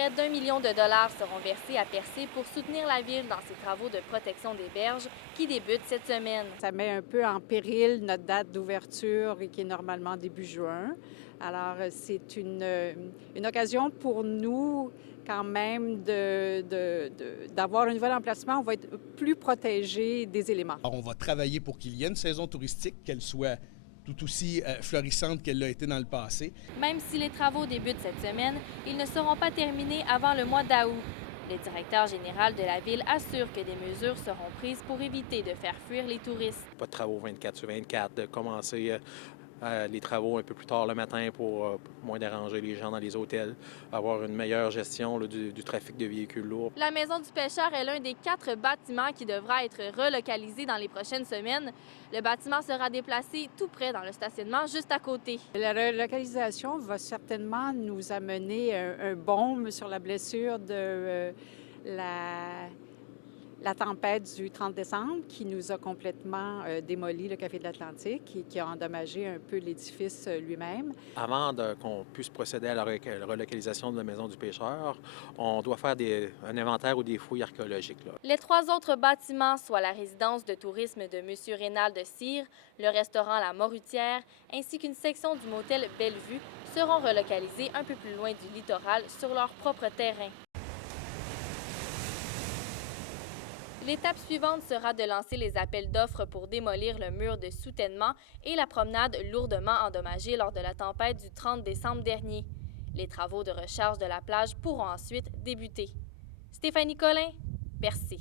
Près d'1 million de dollars seront versés à Percé pour soutenir la ville dans ses travaux de protection des berges qui débutent cette semaine. Ça met un peu en péril notre date d'ouverture qui est normalement début juin. Alors, c'est une occasion pour nous quand même d'avoir un nouvel emplacement. On va être plus protégé des éléments. Alors, on va travailler pour qu'il y ait une saison touristique, qu'elle soit tout aussi florissante qu'elle l'a été dans le passé. Même si les travaux débutent cette semaine, ils ne seront pas terminés avant le mois d'août. Le directeur général de la ville assure que des mesures seront prises pour éviter de faire fuir les touristes. Pas de travaux 24 sur 24, de commencer les travaux un peu plus tard le matin pour moins déranger les gens dans les hôtels, avoir une meilleure gestion du trafic de véhicules lourds. La Maison du pêcheur est l'un des 4 bâtiments qui devra être relocalisé dans les prochaines semaines. Le bâtiment sera déplacé tout près dans le stationnement juste à côté. La relocalisation va certainement nous amener un baume sur la blessure de la tempête du 30 décembre qui nous a complètement démoli le Café de l'Atlantique et qui a endommagé un peu l'édifice lui-même. Avant qu'on puisse procéder à la relocalisation de la Maison du pêcheur, on doit faire un inventaire ou des fouilles archéologiques. Là. Les 3 autres bâtiments, soit la résidence de tourisme de M. Rénal de Cire, le restaurant La Morutière, ainsi qu'une section du motel Bellevue, seront relocalisés un peu plus loin du littoral sur leur propre terrain. L'étape suivante sera de lancer les appels d'offres pour démolir le mur de soutènement et la promenade lourdement endommagée lors de la tempête du 30 décembre dernier. Les travaux de recharge de la plage pourront ensuite débuter. Stéphanie Collin, Percé.